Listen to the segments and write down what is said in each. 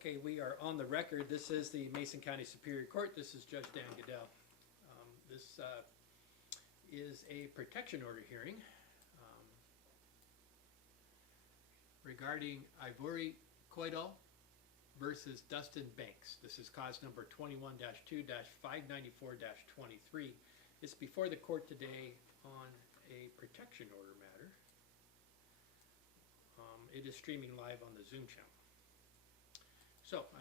Okay, we are on the record. This is the Mason County Superior Court. This is Judge Dan Goodell. This is a protection order hearing regarding Ivori Coidal versus Dustin Banks. This is cause number 21-2-594-23. It's before the court today on a protection order matter. It is streaming live on the Zoom channel. So I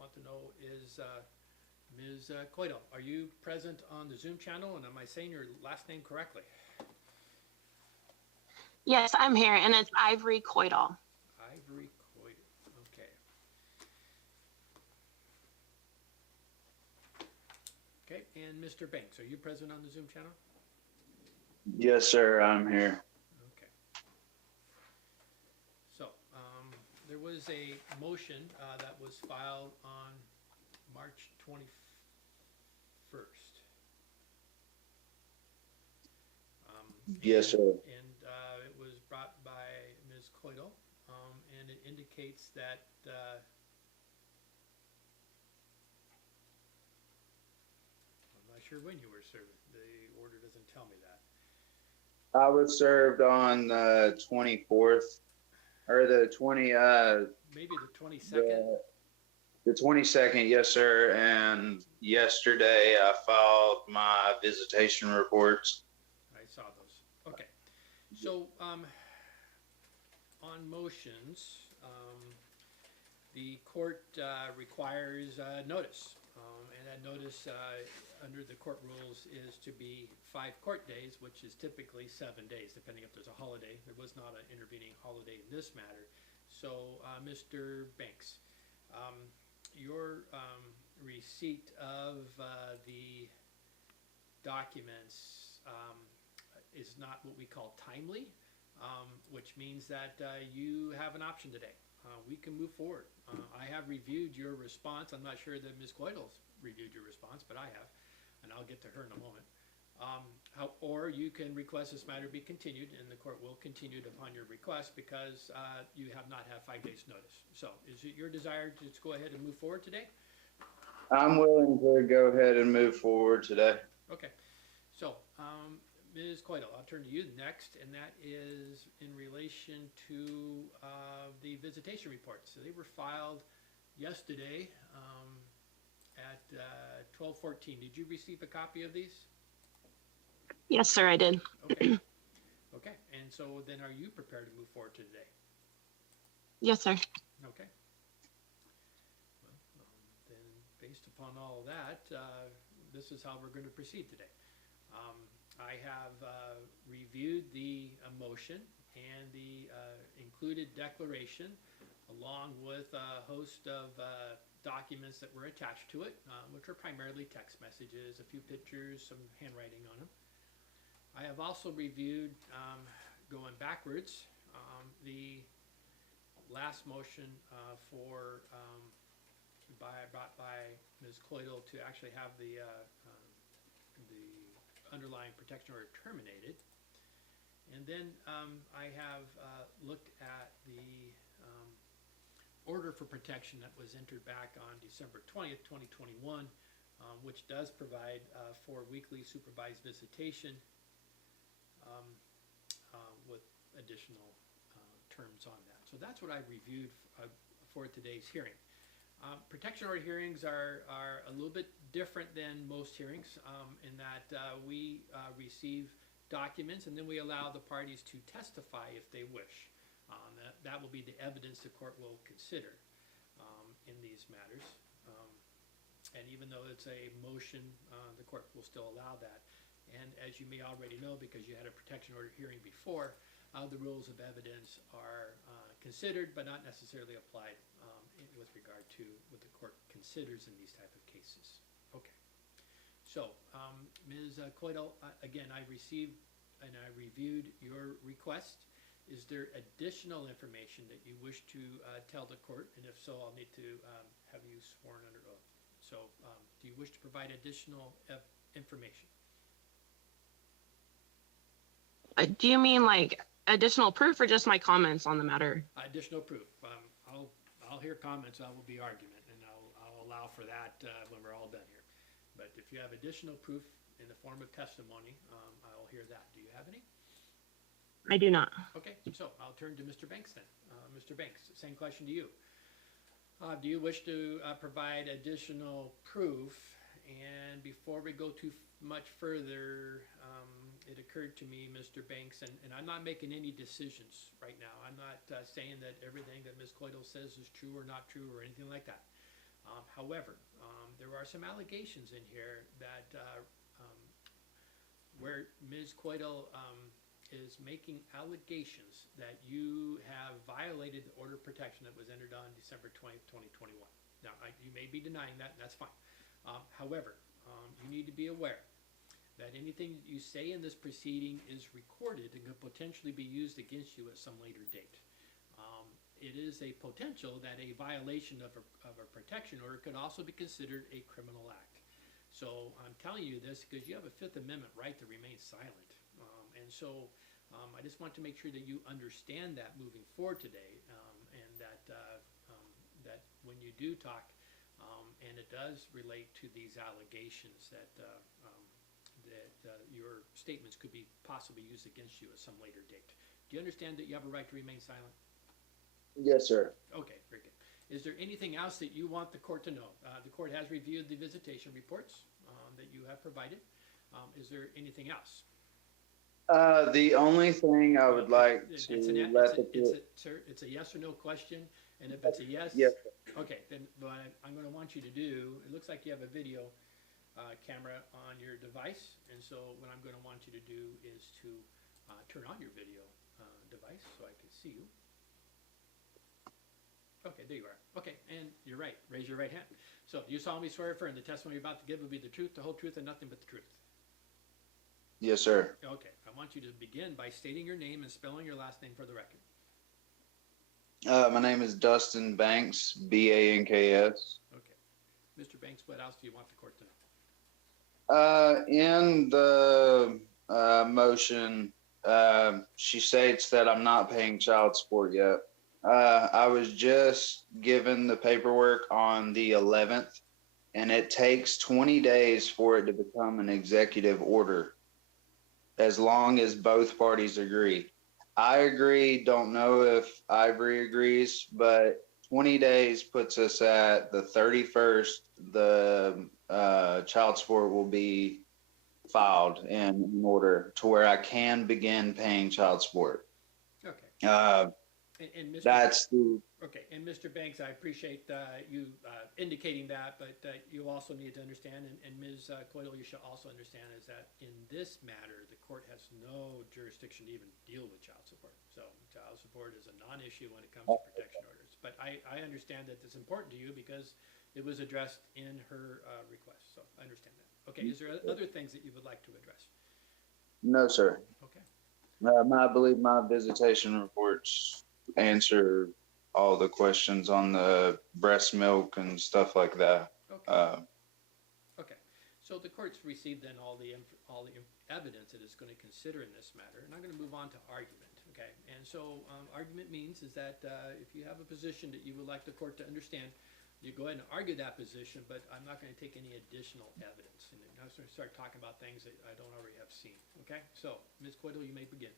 want to know, is Ms. Coidal, are you present on the Zoom channel, and am I saying your last name correctly? Yes, I'm here, and it's Ivory Coidal. Ivory Coidal, okay. Okay, and Mr. Banks, are you present on the Zoom channel? Yes, sir, I'm here. Okay. So, there was a motion that was filed on March 21st. Yes, sir. And it was brought by Ms. Coidal, and it indicates that I'm not sure when you were served. The order doesn't tell me that. I was served on the 24th, or the 20, Maybe the 22nd? the 22nd, yes, sir. And yesterday I filed my visitation reports. I saw those. Okay. So, on motions, the court requires notice. And that notice under the court rules is to be 5 court days, which is typically 7 days, depending if there's a holiday. There was not an intervening holiday in this matter. So, Mr. Banks, your receipt of the documents is not what we call timely, which means that you have an option today. We can move forward. I have reviewed your response. I'm not sure that Ms. Coidal's reviewed your response, but I have, and I'll get to her in a moment. Or you can request this matter be continued, and the court will continue it upon your request because you have not had 5 days notice. So is it your desire to just go ahead and move forward today? I'm willing to go ahead and move forward today. Okay. So, Ms. Coidal, I'll turn to you next, and that is in relation to the visitation reports. So they were filed yesterday at 12:14. Did you receive a copy of these? Yes, sir, I did. Okay. Okay. And so then are you prepared to move forward to today? Yes, sir. Okay. Well, then based upon all of that, this is how we're going to proceed today. I have reviewed the motion and the included declaration along with a host of documents that were attached to it, which are primarily text messages, a few pictures, some handwriting on them. I have also reviewed, going backwards, the last motion brought by Ms. Coidal to actually have the underlying protection order terminated. And then I have looked at the order for protection that was entered back on December 20th, 2021, which does provide for weekly supervised visitation with additional terms on that. So that's what I reviewed for today's hearing. Protection order hearings are a little bit different than most hearings in that we receive documents and then we allow the parties to testify if they wish. That will be the evidence the court will consider in these matters. And even though it's a motion, the court will still allow that. And as you may already know, because you had a protection order hearing before, the rules of evidence are considered but not necessarily applied with regard to what the court considers in these type of cases. Okay. So, Ms. Coidal, again, I received and I reviewed your request. Is there additional information that you wish to tell the court? And if so, I'll need to have you sworn under oath. So, do you wish to provide additional information? Do you mean like additional proof or just my comments on the matter? Additional proof. I'll I'll hear comments, that will be argument, and I'll allow for that when we're all done here. But if you have additional proof in the form of testimony, I'll hear that. Do you have any? I do not. Okay, so I'll turn to Mr. Banks then. Mr. Banks, same question to you. Do you wish to provide additional proof? And before we go too much further, it occurred to me, Mr. Banks, and I'm not making any decisions right now. I'm not saying that everything that Ms. Coydle says is true or not true or anything like that. However, there are some allegations in here that where Ms. Coydle is making allegations that you have violated the order of protection that was entered on December 20th, 2021. Now, you may be denying that, and that's fine. However, you need to be aware that anything you say in this proceeding is recorded and could potentially be used against you at some later date. It is a potential that a violation of a protection order could also be considered a criminal act. So I'm telling you this because you have a Fifth Amendment right to remain silent. And so I just want to make sure that you understand that moving forward today, and that that when you do talk, and it does relate to these allegations, that your statements could be possibly used against you at some later date. Do you understand that you have a right to remain silent? Yes, sir. Okay, very good. Is there anything else that you want the court to know? The court has reviewed the visitation reports that you have provided. Is there anything else? The only thing I would like to let the court. Sir, it's a yes or no question, and if it's a yes, Yes. okay, then what I'm going to want you to do, it looks like you have a video camera on your device, and so what I'm going to want you to do is to turn on your video device so I can see you. Okay, there you are. Okay, and you're right. Raise your right hand. So you solemnly swear affirm the testimony you're about to give will be the truth, the whole truth, and nothing but the truth. Yes, sir. Okay, I want you to begin by stating your name and spelling your last name for the record. My name is Dustin Banks, Banks. Okay. Mr. Banks, what else do you want the court to know? In the motion, she states that I'm not paying child support yet. I was just given the paperwork on the 11th, and it takes 20 days for it to become an executive order, as long as both parties agree. I agree, don't know if Ivory agrees, but 20 days puts us at the 31st. The child support will be filed in order to where I can begin paying child support. Okay. And Mr. That's the. Okay, and Mr. Banks, I appreciate you indicating that, but you also need to understand, and Ms. Coydle, you should also understand, is that in this matter, the court has no jurisdiction to even deal with child support. So child support is a non-issue when it comes to protection orders. But I understand that it's important to you because it was addressed in her request. So I understand that. Okay, is there other things that you would like to address? No, sir. Okay. I believe my visitation reports answer all the questions on the breast milk and stuff like that. Okay. Okay. So the court's received then all the evidence it is going to consider in this matter, and I'm going to move on to argument. Okay. And so argument means is that if you have a position that you would like the court to understand, you go ahead and argue that position, but I'm not going to take any additional evidence. And I'm going to start talking about things that I don't already have seen. Okay. So Ms. Coydle, you may begin.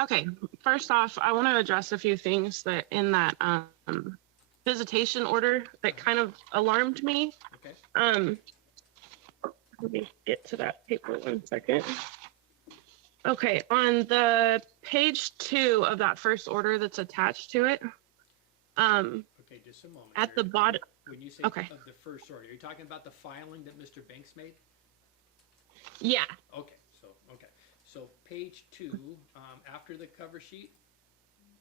Okay, first off, I want to address a few things that in that visitation order that kind of alarmed me. Okay. Let me get to that paper 1 second. Okay, on the page 2 of that first order that's attached to it. Okay, just a moment. At the bottom. When you say Okay. of the first order, are you talking about the filing that Mr. Banks made? Yeah. Okay, so page 2, after the cover sheet,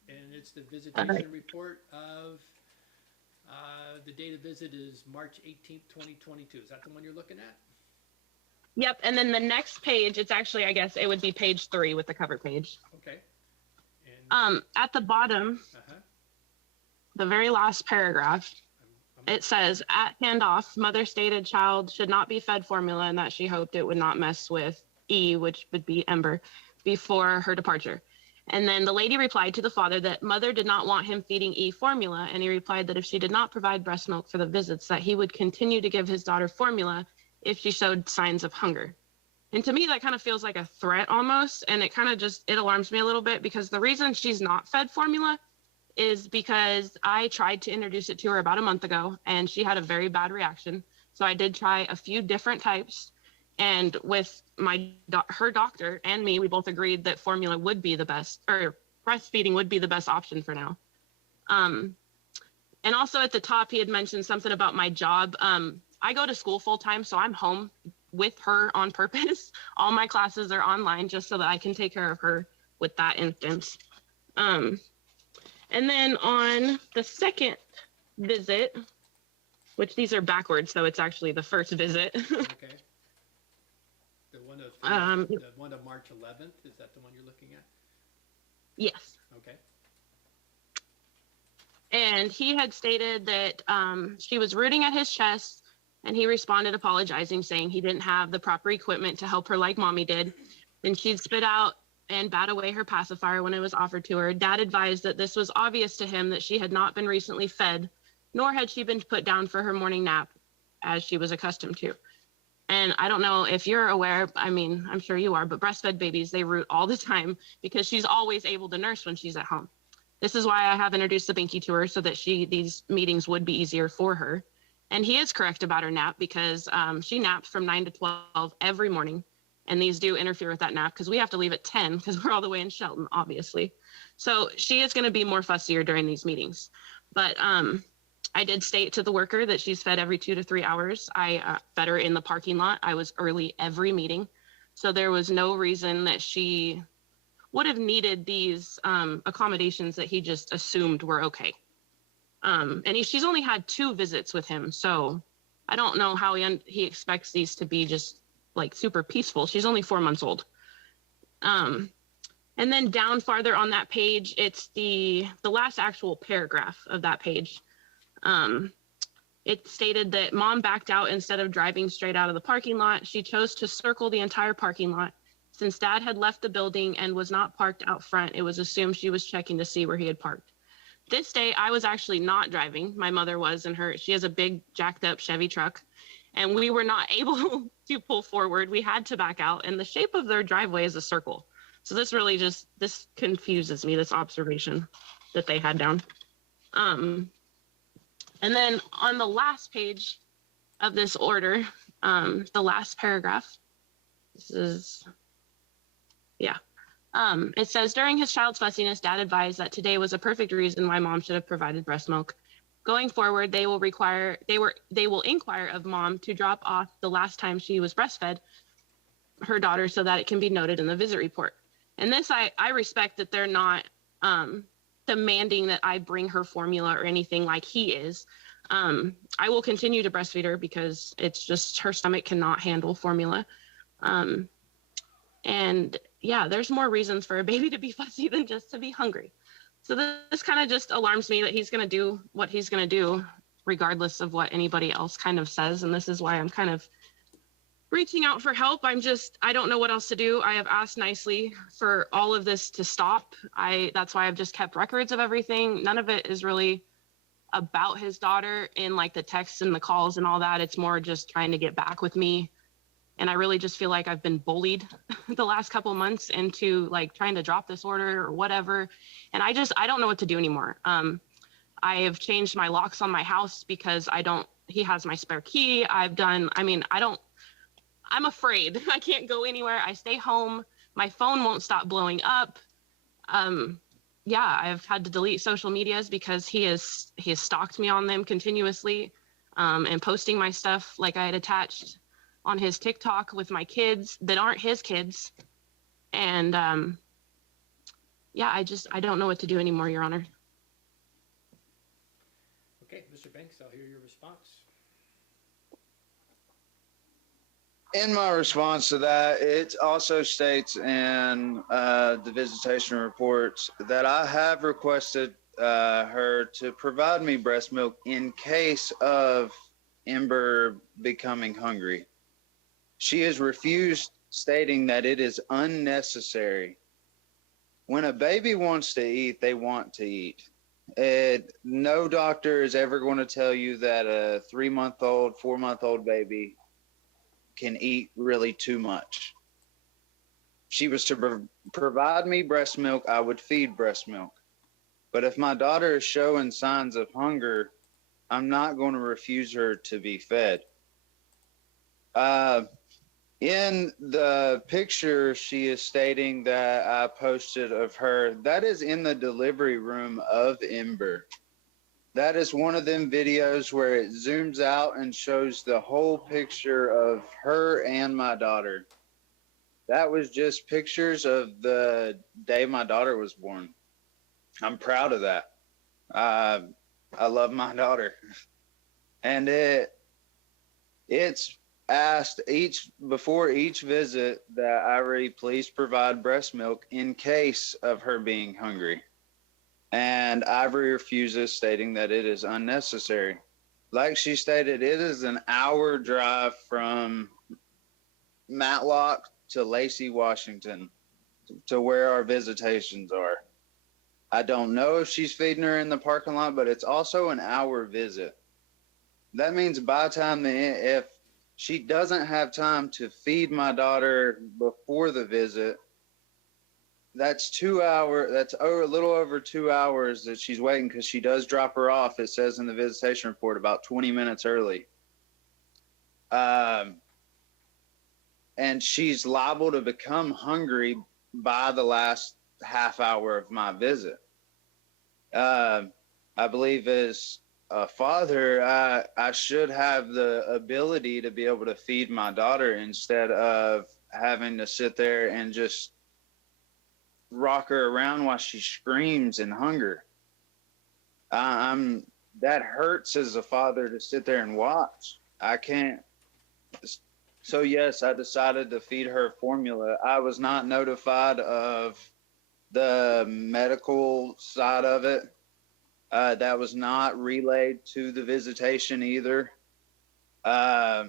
and it's the visitation report of the date of visit is March 18th, 2022. Is that the one you're looking at? Yep, and then the next page, it's actually, I guess it would be page 3 with the cover page. Okay. And At the bottom, the very last paragraph, it says, at handoff, mother stated child should not be fed formula and that she hoped it would not mess with E, which would be Ember, before her departure. And then the lady replied to the father that mother did not want him feeding E formula. And he replied that if she did not provide breast milk for the visits, that he would continue to give his daughter formula if she showed signs of hunger. And to me, that kind of feels like a threat almost. And it kind of just, it alarms me a little bit, because the reason she's not fed formula is because I tried to introduce it to her about a month ago and she had a very bad reaction. So I did try a few different types. And with her doctor and me, we both agreed that formula would be the best, or breastfeeding would be the best option for now. And also at the top, he had mentioned something about my job. I go to school full time, so I'm home with her on purpose. All my classes are online just so that I can take care of her with that instance. And then on the second visit, which these are backwards, so it's actually the first visit. Okay. The one of March 11th, is that the one you're looking at? Yes. Okay. And he had stated that she was rooting at his chest, and he responded apologizing, saying he didn't have the proper equipment to help her like mommy did. And she'd spit out and bat away her pacifier when it was offered to her. Dad advised that this was obvious to him that she had not been recently fed, nor had she been put down for her morning nap as she was accustomed to. And I don't know if you're aware, I mean, I'm sure you are, but breastfed babies, they root all the time because she's always able to nurse when she's at home. This is why I have introduced the binky to her, so that these meetings would be easier for her. And he is correct about her nap, because she naps from 9 to 12 every morning. And these do interfere with that nap because we have to leave at 10 because we're all the way in Shelton, obviously. So she is going to be more fussier during these meetings. But I did state to the worker that she's fed every 2 to 3 hours. I fed her in the parking lot. I was early every meeting. So there was no reason that she would have needed these accommodations that he just assumed were okay. And she's only had 2 visits with him. So I don't know how he expects these to be just like super peaceful. She's only 4 months old. And then down farther on that page, it's the last actual paragraph of that page. It stated that mom backed out instead of driving straight out of the parking lot. She chose to circle the entire parking lot. Since dad had left the building and was not parked out front, it was assumed she was checking to see where he had parked. This day, I was actually not driving. My mother was, and she has a big jacked up Chevy truck, and we were not able to pull forward. We had to back out, and the shape of their driveway is a circle. So this really this confuses me, this observation that they had down. And then on the last page of this order, the last paragraph, it says, during his child's fussiness, dad advised that today was a perfect reason why mom should have provided breast milk. Going forward, they will inquire of mom to drop off the last time she was breastfed her daughter so that it can be noted in the visit report. And this, I respect that they're not demanding that I bring her formula or anything like he is. I will continue to breastfeed her because it's just her stomach cannot handle formula. And yeah, there's more reasons for a baby to be fussy than just to be hungry. So this kind of just alarms me that he's going to do what he's going to do, regardless of what anybody else kind of says. And this is why I'm kind of reaching out for help. I don't know what else to do. I have asked nicely for all of this to stop. That's why I've just kept records of everything. None of it is really about his daughter in like the texts and the calls and all that. It's more just trying to get back with me. And I really just feel like I've been bullied the last couple of months into like trying to drop this order or whatever. And I don't know what to do anymore. I have changed my locks on my house because he has my spare key. I'm afraid. I can't go anywhere. I stay home. My phone won't stop blowing up. I've had to delete social medias because he has stalked me on them continuously, and posting my stuff like I had attached on his TikTok with my kids that aren't his kids. And I don't know what to do anymore, Your Honor. Okay, Mr. Banks, I'll hear your response. In my response to that, it also states in the visitation reports that I have requested her to provide me breast milk in case of Ember becoming hungry. She has refused, stating that it is unnecessary. when a baby wants to eat, they want to eat. No doctor is ever going to tell you that a 3-month-old, 4-month-old baby can eat really too much. If she was to provide me breast milk, I would feed breast milk. But if my daughter is showing signs of hunger, I'm not going to refuse her to be fed. In the picture she is stating that I posted of her, that is in the delivery room of Ember. That is one of them videos where it zooms out and shows the whole picture of her and my daughter. That was just pictures of the day my daughter was born. I'm proud of that. I love my daughter. And it's asked before each visit that Ivory please provide breast milk in case of her being hungry. And Ivory refuses, stating that it is unnecessary. Like she stated, it is an hour drive from Matlock to Lacey, Washington, to where our visitations are. I don't know if she's feeding her in the parking lot, but it's also an hour visit. That means by the time if she doesn't have time to feed my daughter before the visit, that's 2 hours. That's a little over 2 hours that she's waiting, because she does drop her off, it says in the visitation report, about 20 minutes early. And she's liable to become hungry by the last half hour of my visit. I believe as a father, I should have the ability to be able to feed my daughter instead of having to sit there and just rock her around while she screams in hunger. That hurts as a father to sit there and watch. I can't. So yes, I decided to feed her formula. I was not notified of the medical side of it. That was not relayed to the visitation either. I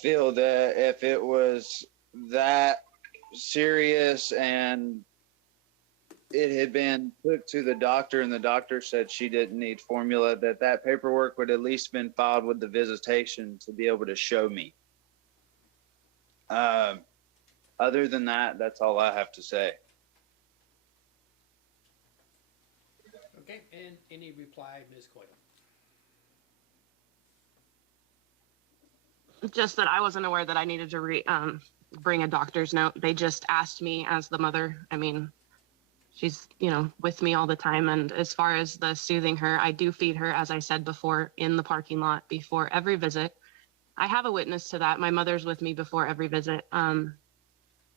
feel that if it was that serious and it had been put to the doctor and the doctor said she didn't need formula, that paperwork would at least been filed with the visitation to be able to show me. Other than that, that's all I have to say. Okay, and any reply, Ms. Coyle? Just that I wasn't aware that I needed to bring a doctor's note. They just asked me as the mother. I mean, she's, with me all the time. And as far as the soothing her, I do feed her, as I said before, in the parking lot before every visit. I have a witness to that. My mother's with me before every visit.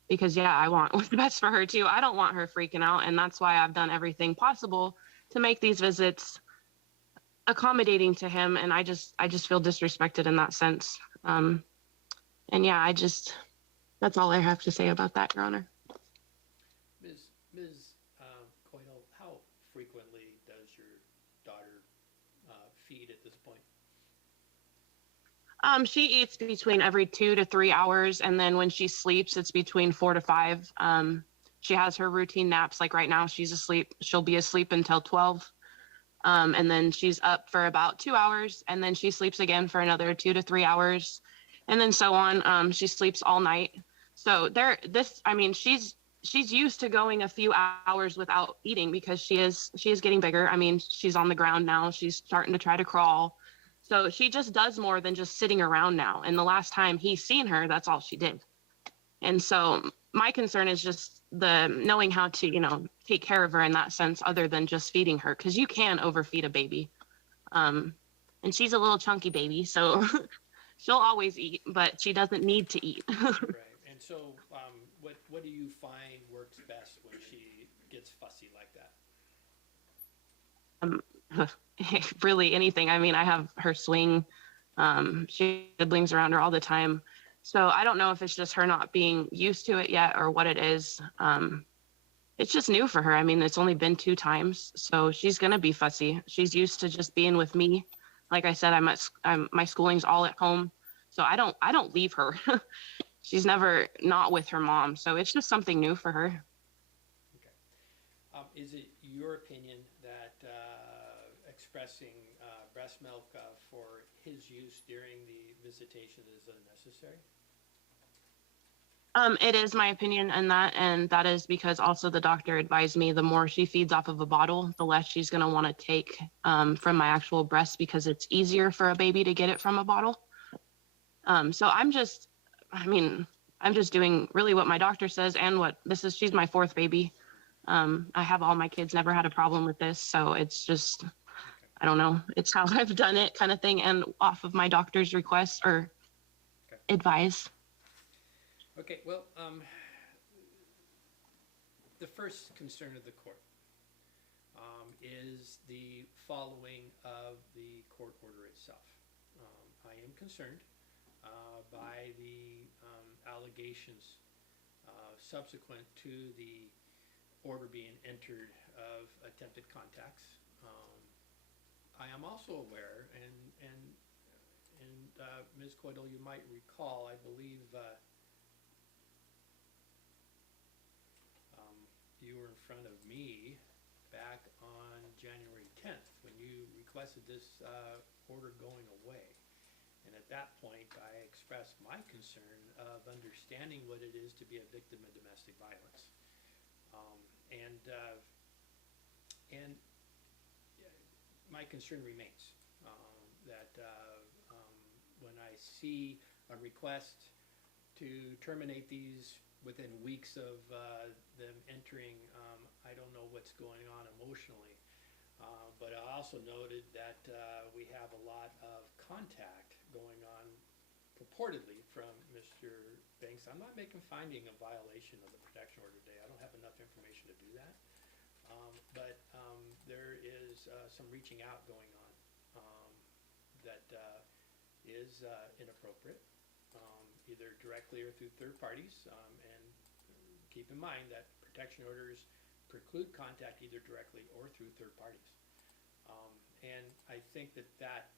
Because I want what's best for her too. I don't want her freaking out. And that's why I've done everything possible to make these visits accommodating to him. And I just feel disrespected in that sense. That's all I have to say about that, Your Honor. Ms. Coyle, how frequently does your daughter feed at this point? She eats between every 2 to 3 hours, and then when she sleeps, it's between 4 to 5. She has her routine naps. Like right now, she's asleep. She'll be asleep until 12, and then she's up for about 2 hours, and then she sleeps again for another 2 to 3 hours, and then so on. She sleeps all night. So she's used to going a few hours without eating because she is getting bigger. I mean, she's on the ground now. She's starting to try to crawl. So she just does more than just sitting around now. And the last time he's seen her, that's all she did. And so my concern is just the knowing how to, take care of her in that sense, other than just feeding her, because you can overfeed a baby. And she's a little chunky baby, so she'll always eat, but she doesn't need to eat. Right. And so what do you find works best when she gets fussy like that? Really anything. I mean, I have her swing. She has siblings around her all the time. So I don't know if it's just her not being used to it yet or what it is. It's just new for her. I mean, it's only been 2 times, so she's going to be fussy. She's used to just being with me. Like I said, my schooling's all at home, so I don't leave her. She's never not with her mom. So it's just something new for her. Is it your opinion that expressing breast milk for his use during the visitation is unnecessary? It is my opinion and that is because also the doctor advised me the more she feeds off of a bottle, the less she's going to want to take from my actual breast because it's easier for a baby to get it from a bottle. So I'm just doing really what my doctor says and she's my fourth baby. I have all my kids, never had a problem with this. So it's just, I don't know, it's how I've done it kind of thing. And off of my doctor's request or advice. Okay, well, the first concern of the court is the following of the court order itself. I am concerned by the allegations subsequent to the order being entered of attempted contacts. I am also aware, and Ms. Coydle, you might recall, I believe you were in front of me back on January 10th when you requested this order going away. And at that point, I expressed my concern of understanding what it is to be a victim of domestic violence. And my concern remains that when I see a request to terminate these within weeks of them entering, I don't know what's going on emotionally. But I also noted that we have a lot of contact going on purportedly from Mr. Banks. I'm not finding a violation of the protection order today. I don't have enough information to do that. But there is some reaching out going on that is inappropriate, either directly or through third parties. And keep in mind that protection orders preclude contact either directly or through third parties. And I think that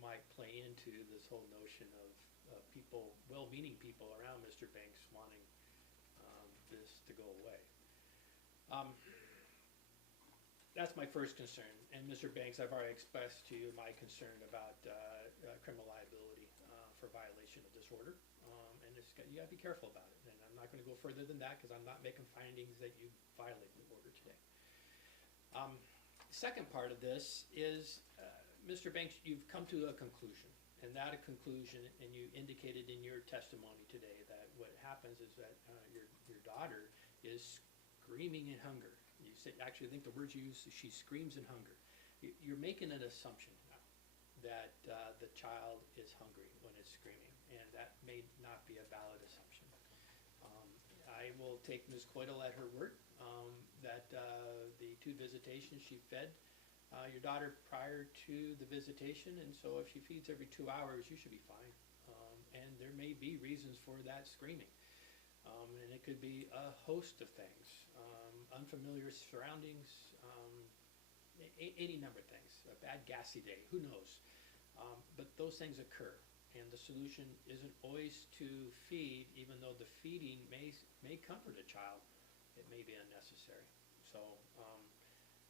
might play into this whole notion of people, well-meaning people around Mr. Banks wanting this to go away. That's my first concern. And Mr. Banks, I've already expressed to you my concern about criminal liability for violation of this order. And you got to be careful about it. And I'm not going to go further than that because I'm not making findings that you violated the order today. Second part of this is, Mr. Banks, you've come to a conclusion. And that a conclusion, and you indicated in your testimony today that what happens is that your daughter is screaming in hunger. You say, actually, I think the words you use, she screams in hunger. You're making an assumption now that the child is hungry when it's screaming, and that may not be a valid assumption. I will take Ms. Coydle at her word that the 2 visitations she fed your daughter prior to the visitation, and so if she feeds every 2 hours, you should be fine. And there may be reasons for that screaming. And it could be a host of things, unfamiliar surroundings, any number of things, a bad gassy day, who knows. But those things occur, and the solution isn't always to feed, even though the feeding may comfort a child, it may be unnecessary. So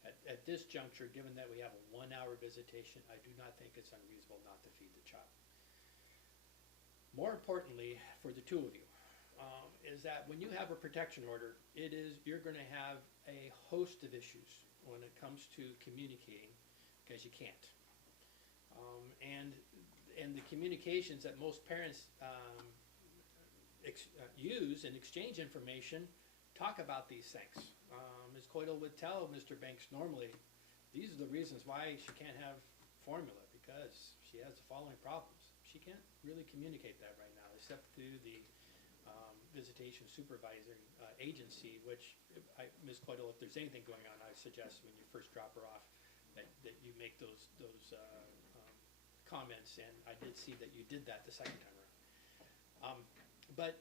at this juncture, given that we have a 1-hour visitation, I do not think it's unreasonable not to feed the child. More importantly, for the 2 of you, is that when you have a protection order, you're going to have a host of issues when it comes to communicating, because you can't. And the communications that most parents use and exchange information talk about these things. Ms. Coydle would tell Mr. Banks normally, these are the reasons why she can't have formula, because she has the following problems. She can't really communicate that right now, except through the visitation supervisor agency, which Ms. Coydle, if there's anything going on, I suggest when you first drop her off that you make those comments, and I did see that you did that the second time around. But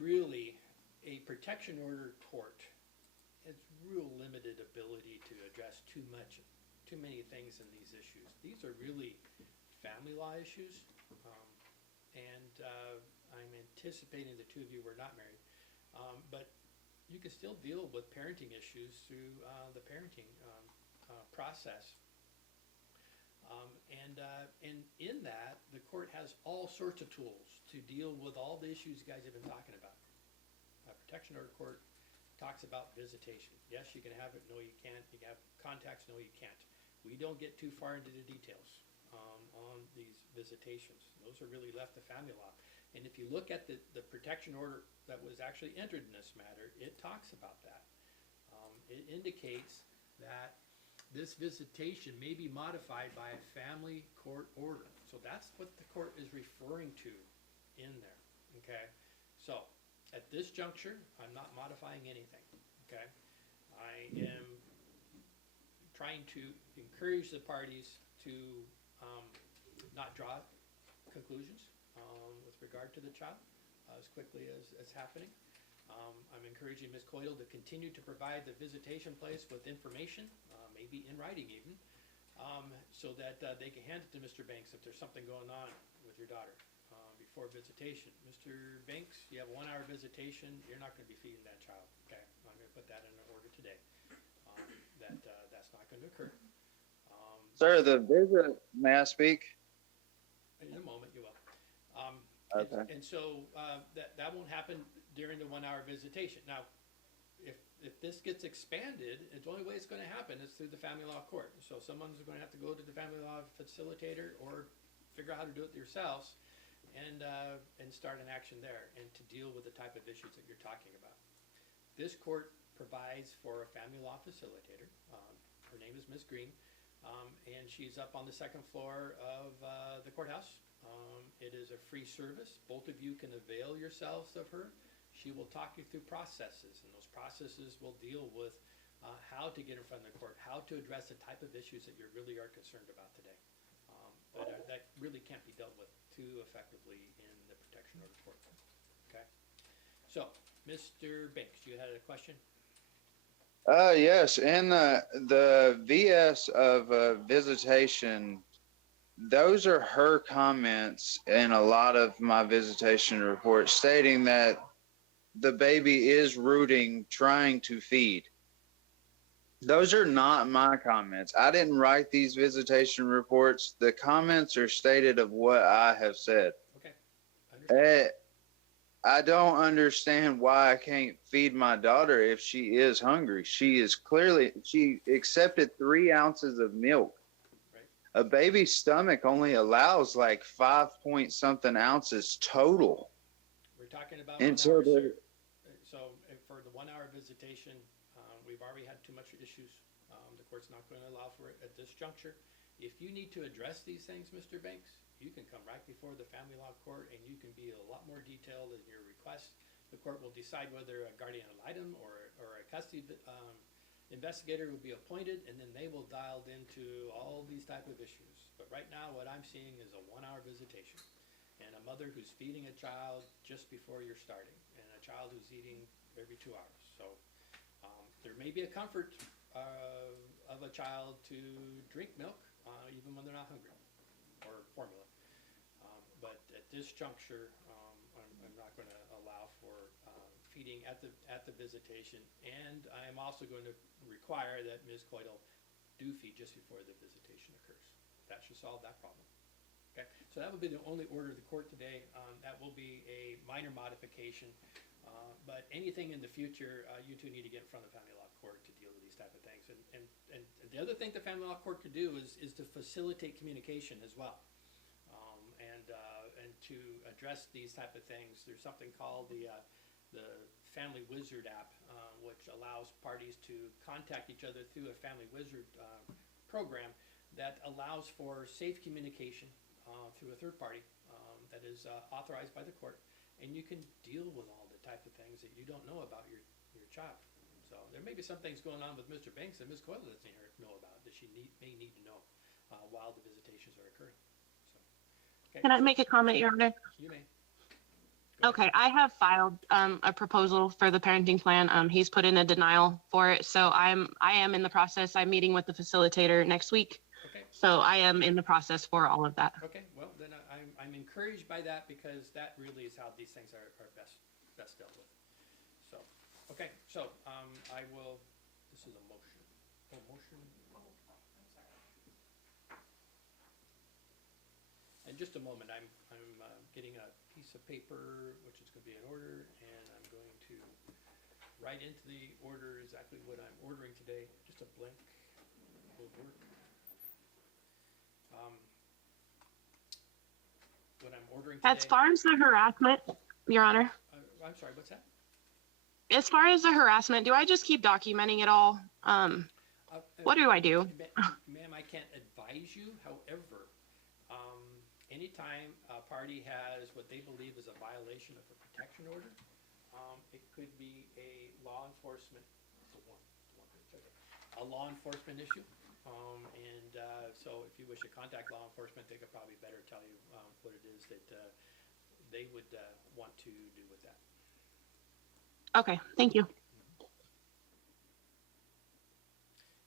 really, a protection order court has real limited ability to address too many things in these issues. These are really family law issues, and I'm anticipating the 2 of you were not married, but you can still deal with parenting issues through the parenting process. And in that, the court has all sorts of tools to deal with all the issues you guys have been talking about. Protection order court talks about visitation. Yes, you can have it. No, you can't. You can have contacts. No, you can't. We don't get too far into the details on these visitations. Those are really left to family law. And if you look at the protection order that was actually entered in this matter, it talks about that. It indicates that this visitation may be modified by a family court order. So that's what the court is referring to in there, okay? So at this juncture, I'm not modifying anything, okay? I am trying to encourage the parties to not draw conclusions with regard to the child as quickly as it's happening. I'm encouraging Ms. Coyle to continue to provide the visitation place with information, maybe in writing even, so that they can hand it to Mr. Banks if there's something going on with your daughter before visitation. Mr. Banks, you have a 1-hour visitation. You're not going to be feeding that child. Okay, I'm going to put that in order today. That's not going to occur. Sir, the visit, may I speak? In a moment, you will. Okay. And so that won't happen during the 1-hour visitation. Now, if this gets expanded, the only way it's going to happen is through the family law court. So someone's going to have to go to the family law facilitator or figure out how to do it themselves and start an action there and to deal with the type of issues that you're talking about. This court provides for a family law facilitator. Her name is Ms. Green, and she's up on the 2nd floor of the courthouse. It is a free service. Both of you can avail yourselves of her. She will talk you through processes, and those processes will deal with how to get in front of the court, how to address the type of issues that you really are concerned about today. But that really can't be dealt with too effectively in the protection order court. Okay? So, Mr. Banks, you had a question? Yes, in the VS of visitation, those are her comments in a lot of my visitation reports stating that the baby is rooting, trying to feed. Those are not my comments. I didn't write these visitation reports. The comments are stated of what I have said. Okay. I don't understand why I can't feed my daughter if she is hungry. She accepted 3 ounces of milk. Right. A baby's stomach only allows like 5-point-something ounces total. We're talking about Until so for the 1-hour visitation, we've already had too much issues. The court's not going to allow for it at this juncture. If you need to address these things, Mr. Banks, you can come right before the family law court and you can be a lot more detailed in your request. The court will decide whether a guardian ad litem or a custody investigator will be appointed, and then they will dial into all these type of issues. But right now, what I'm seeing is a 1-hour visitation and a mother who's feeding a child just before you're starting, and a child who's eating every 2 hours. So there may be a comfort of a child to drink milk even when they're not hungry, or formula. But at this juncture, I'm not going to allow for feeding at the visitation, and I am also going to require that Ms. Coydle do feed just before the visitation occurs. That should solve that problem. Okay, so that will be the only order of the court today. That will be a minor modification, but anything in the future, you two need to get in front of the family law court to deal with these type of things. And the other thing the family law court could do is to facilitate communication as well, and to address these type of things. There's something called the Family Wizard app, which allows parties to contact each other through a Family Wizard program that allows for safe communication through a third party that is authorized by the court, and you can deal with all the type of things that you don't know about your child. So there may be some things going on with Mr. Banks that Ms. Coyle doesn't know about that she may need to know while the visitations are occurring. So, okay. Can I make a comment, Your Honor? You may. Go Okay, I have filed a proposal for the parenting plan. He's put in a denial for it, so I am in the process. I'm meeting with the facilitator next week. Okay. So I am in the process for all of that. Okay, well, then I'm encouraged by that, because that really is how these things are best dealt with. So, Okay, so, I will, this is a motion. Oh, motion. In just a moment, I'm getting a piece of paper, which is gonna be in order, and I'm going to write into the order exactly what I'm ordering today. Just a blank will work. What I'm ordering today. As far as the harassment, Your Honor, I'm sorry, what's that? as far as the harassment, do I just keep documenting it all? What do I do? Ma'am, I can't advise you. However, anytime a party has what they believe is a violation of a protection order, it could be a law enforcement, a law enforcement issue. So if you wish to contact law enforcement, they could probably better tell you what it is that they would want to do with that. Okay, thank you.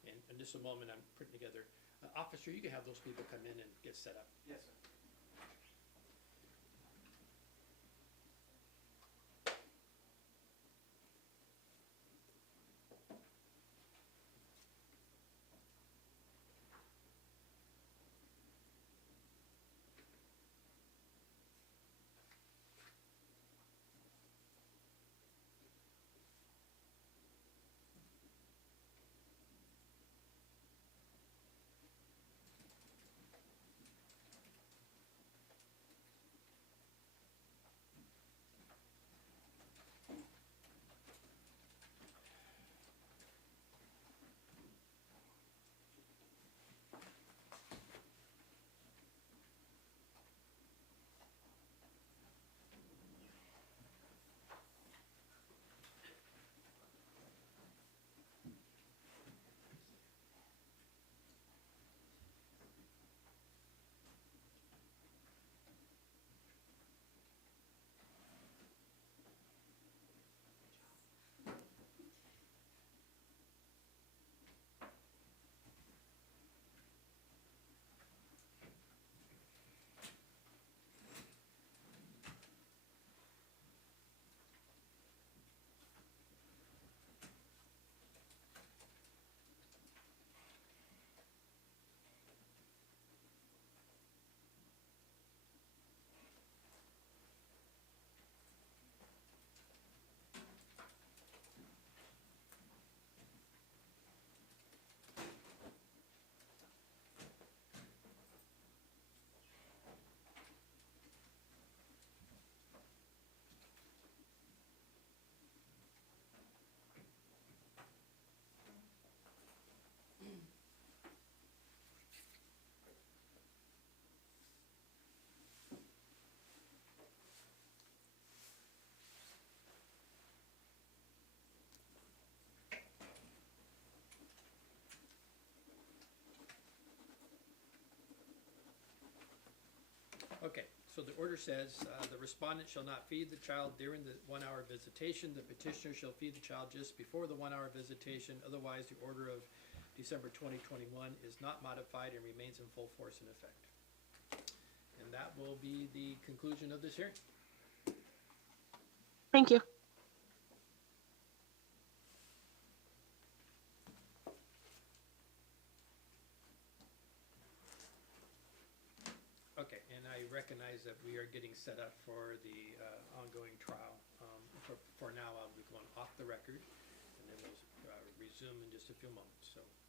And in just a moment, I'm putting together. Officer, you can have those people come in and get set up. Yes, sir. Okay, so the order says, the respondent shall not feed the child during the 1-hour visitation. The petitioner shall feed the child just before the 1-hour visitation. Otherwise, the order of December 2021 is not modified and remains in full force and effect. And that will be the conclusion of this hearing. Thank you. Okay, and I recognize that we are getting set up for the ongoing trial. For now, I'll be going off the record, and then we'll resume in just a few moments. So.